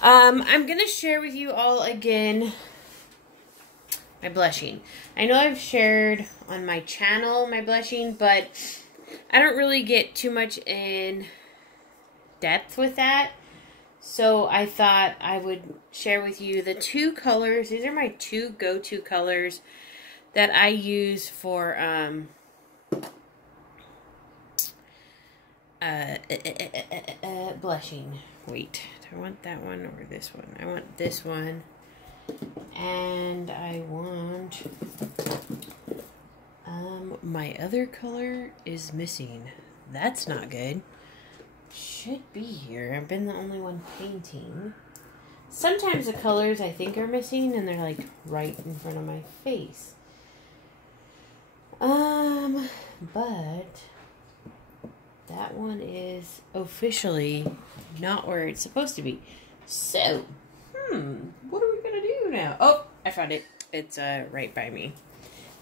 I'm gonna share with you all again my blushing. I know I've shared on my channel my blushing, but I don't really get too much in depth with that. So I thought I would share with you the two colors. These are my two go-to colors that I use for blushing. Wait, do I want that one or this one? I want this one. And I want my other color is missing. That's not good. Should be here. I've been the only one painting. Sometimes the colors I think are missing and they're like right in front of my face. But that one is officially not where it's supposed to be. So, what are we gonna do now? Oh, I found it. It's right by me.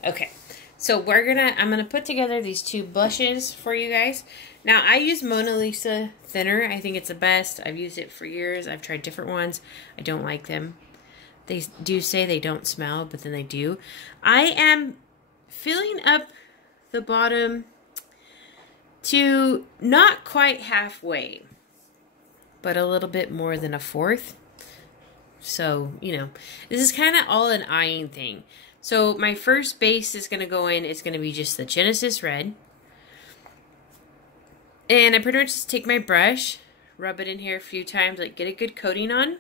Okay. So I'm gonna put together these two blushes for you guys. Now I use Mona Lisa thinner. I think it's the best. I've used it for years. I've tried different ones. I don't like them. They do say they don't smell, but then they do. I am filling up the bottom to not quite halfway, but a little bit more than a fourth. So, you know, this is kind of all an eyeing thing. So my first base is going to go in. It's going to be just the Genesis Red. And I pretty much just take my brush, rub it in here a few times, like get a good coating on.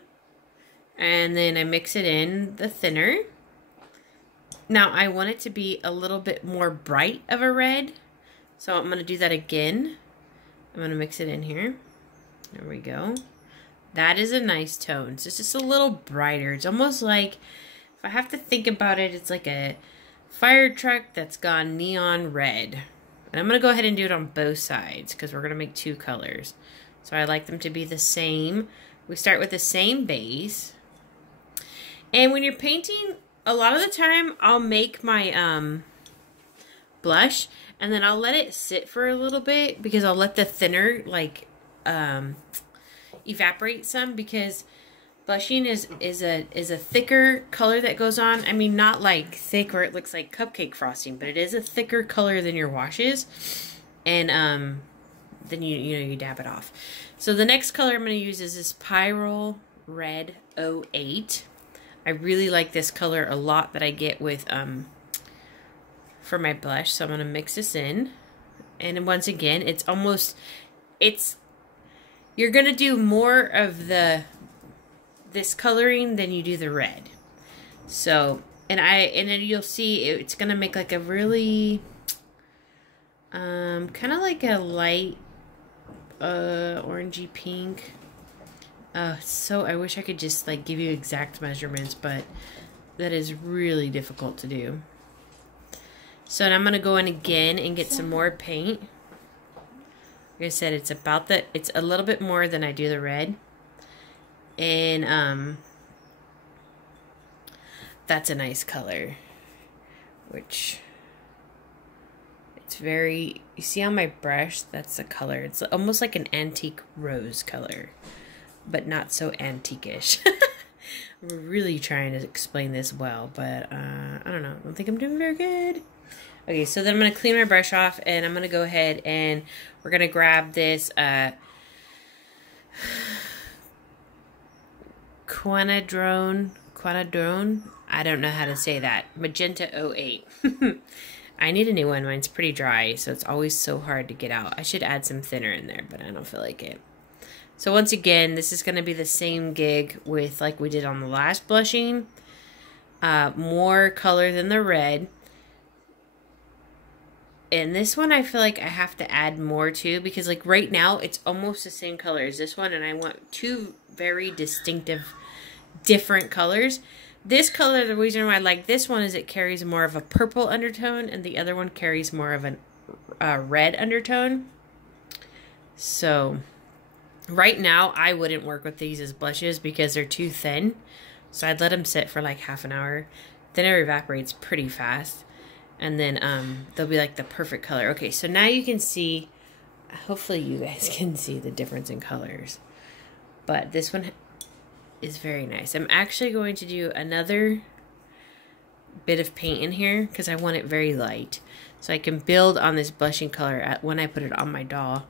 And then I mix it in the thinner. Now I want it to be a little bit more bright of a red. So I'm going to do that again. I'm going to mix it in here. There we go. That is a nice tone. So it's just a little brighter. It's almost like, if I have to think about it, it's like a fire truck that's gone neon red. And I'm going to go ahead and do it on both sides because we're going to make two colors. So I like them to be the same. We start with the same base. And when you're painting, a lot of the time I'll make my blush and then I'll let it sit for a little bit because I'll let the thinner like evaporate some, because blushing is a thicker color that goes on. I mean, not like thick where it looks like cupcake frosting, but it is a thicker color than your washes. And then you dab it off. So the next color I'm going to use is this Pyrrole Red 08. I really like this color a lot that I get with for my blush. So I'm going to mix this in. And once again, you're going to do more of this coloring than you do the red. So, and then you'll see it's going to make like a really kind of like a light orangey pink. So I wish I could just like give you exact measurements, but that is really difficult to do. So now I'm going to go in again and get some more paint. Like I said, it's a little bit more than I do the red. And that's a nice color, which it's very, you see on my brush, that's the color. It's almost like an antique rose color, but not so antique-ish. I'm really trying to explain this well, but I don't know. I don't think I'm doing very good. Okay, so then I'm going to clean my brush off, and I'm going to go ahead and we're going to grab this Quanadrone, I don't know how to say that, Magenta 08. I need a new one. Mine's pretty dry, so it's always so hard to get out. I should add some thinner in there, but I don't feel like it. So once again, this is going to be the same gig with like we did on the last blushing. More color than the red. And this one I feel like I have to add more to, because like right now it's almost the same color as this one, and I want two very distinctive different colors. This color, the reason why I like this one is it carries more of a purple undertone, and the other one carries more of a red undertone. So right now I wouldn't work with these as blushes because they're too thin. So I'd let them sit for like half an hour. Then it evaporates pretty fast. And then they'll be like the perfect color. Okay, so now you can see, hopefully you guys can see the difference in colors. But this one is very nice. I'm actually going to do another bit of paint in here because I want it very light. So I can build on this blushing color when I put it on my doll.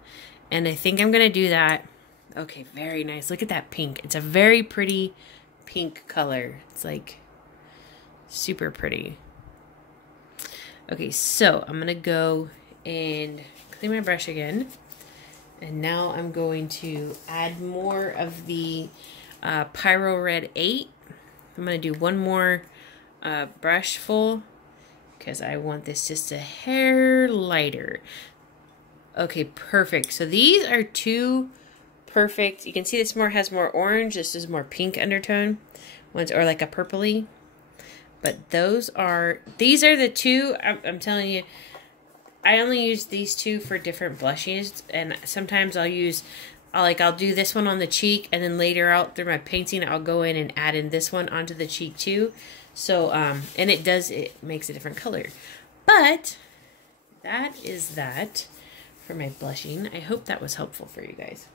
And I think I'm going to do that. Okay, very nice. Look at that pink. It's a very pretty pink color. It's like super pretty. Okay, so I'm going to go and clean my brush again. And now I'm going to add more of the Pyro Red 8. I'm going to do one more brush full because I want this just a hair lighter. Okay, perfect. So these are two perfect. You can see this has more orange. This is more pink undertone. Ones or like a purpley. But these are the two. I'm telling you, I only use these two for different blushes, and sometimes I'll do this one on the cheek, and then later out through my painting, I'll go in and add in this one onto the cheek too. So, and it makes a different color. But that is that for my blushing. I hope that was helpful for you guys.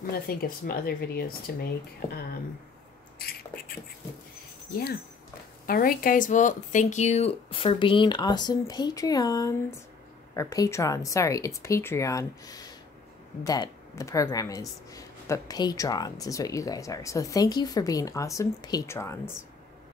I'm gonna think of some other videos to make. Yeah. All right, guys. Well, thank you for being awesome Patreons. Or patrons, sorry, it's Patreon that the program is, but patrons is what you guys are. So thank you for being awesome patrons.